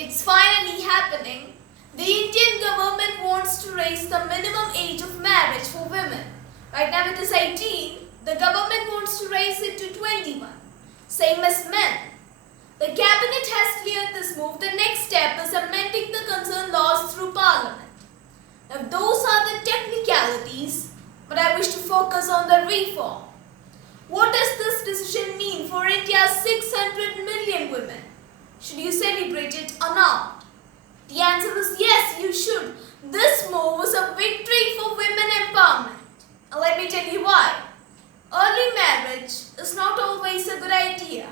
It's finally happening. The Indian government wants to raise the minimum age of marriage for women. Right now it is 18. The government wants to raise it to 21. Same as men. The cabinet has cleared this move. The next step is amending the concerned laws through parliament. Now those are the technicalities, but I wish to focus on the reform. What does this decision mean for India's 600 million women? Should you celebrate it or not? The answer is yes, you should. This move is a victory for women empowerment. Now let me tell you why. Early marriage is not always a good idea.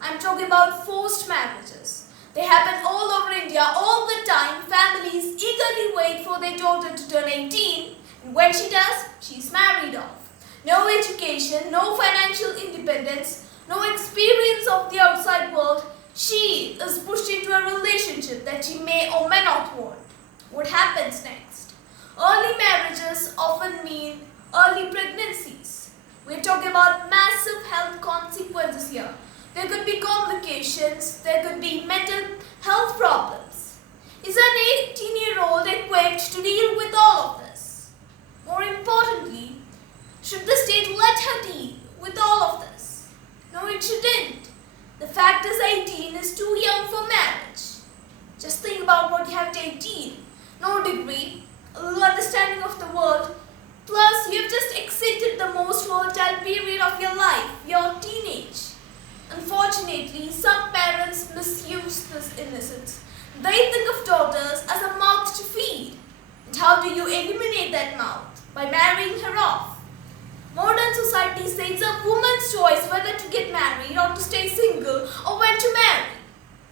I'm talking about forced marriages. They happen all over India all the time. Families eagerly wait for their daughter to turn 18, and when she does, she's married off. No education, no financial independence, no experience of the outside world. She is pushed into a relationship that she may or may not want. What happens next? Early marriages often mean early pregnancies. We're talking about massive health consequences here. There could be complications, there could be mental health problems. Is an 18-year-old equipped to deal with all of this? More importantly, should the state let her deal with all of this? No, it shouldn't. The fact is 18 is too young for marriage. Just think about what you have at 18. No degree, a little understanding of the world, plus you've just exited the most volatile period of your life, your teenage. Unfortunately, some parents misuse this innocence. They think of daughters as a mouth to feed. And how do you eliminate that mouth? By marrying her off. Modern society says it's a woman's choice whether to get married or to stay single or when to marry.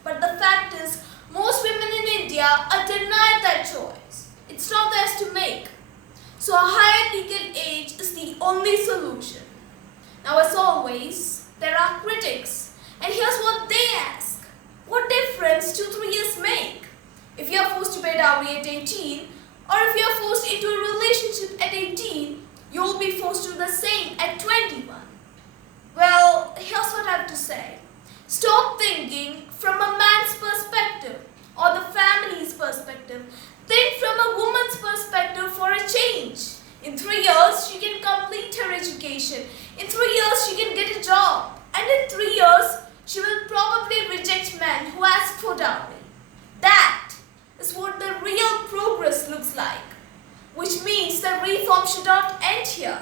But the fact is, most women in India are denied that choice. It's not theirs to make. So a higher legal age is the only solution. Now as always, there are critics. And here's what they ask. What difference 2-3 years make? If you are forced to pay dowry at 18, or if you are forced into a relationship at 18, you will be forced to do the same at 21. Well, here's what I have to say. Stop thinking from a man's perspective or the family's perspective. Think from a woman's perspective for a change. In 3 years, she can complete her education. In 3 years, she can get a job. And in 3 years, she will probably reject men who ask for dowry. That is what the real progress looks like. Which means the reform should not end here.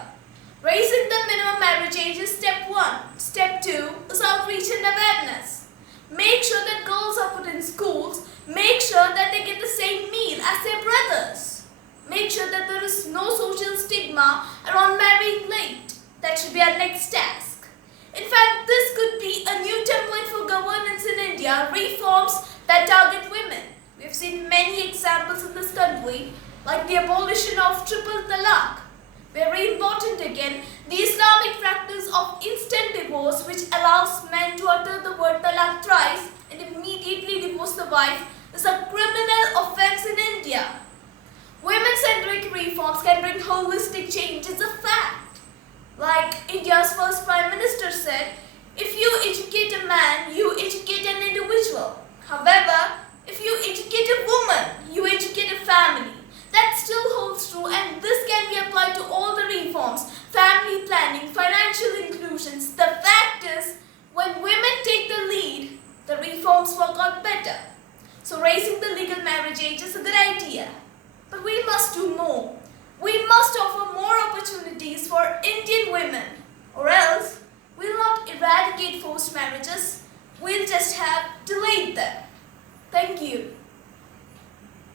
Raising the minimum marriage age is step 1. Step 2 is outreach and awareness. Make sure that girls are put in schools. Make sure that they get the same meal as their brothers. Make sure that there is no social stigma around marrying late. That should be our next task. In fact, this could be a new template for governance in India, reforms that target women. We have seen many examples in this country, like the abolition of triple talaq. Very important again, the Islamic practice of instant divorce, which allows men to utter the word talaq thrice and immediately divorce the wife, is a criminal offense in India. Women-centric reforms can bring holistic change. It's a fact. Like India's first Prime Minister said, if you educate a man, you educate an individual. However, if you educate a woman, you educate a family. That still holds true, and this can be applied to all the reforms, family planning, financial inclusions. The fact is, when women take the lead, the reforms work out better. So raising the legal marriage age is a good idea. But we must do more. We must offer more opportunities for Indian women, or else we will not eradicate forced marriages.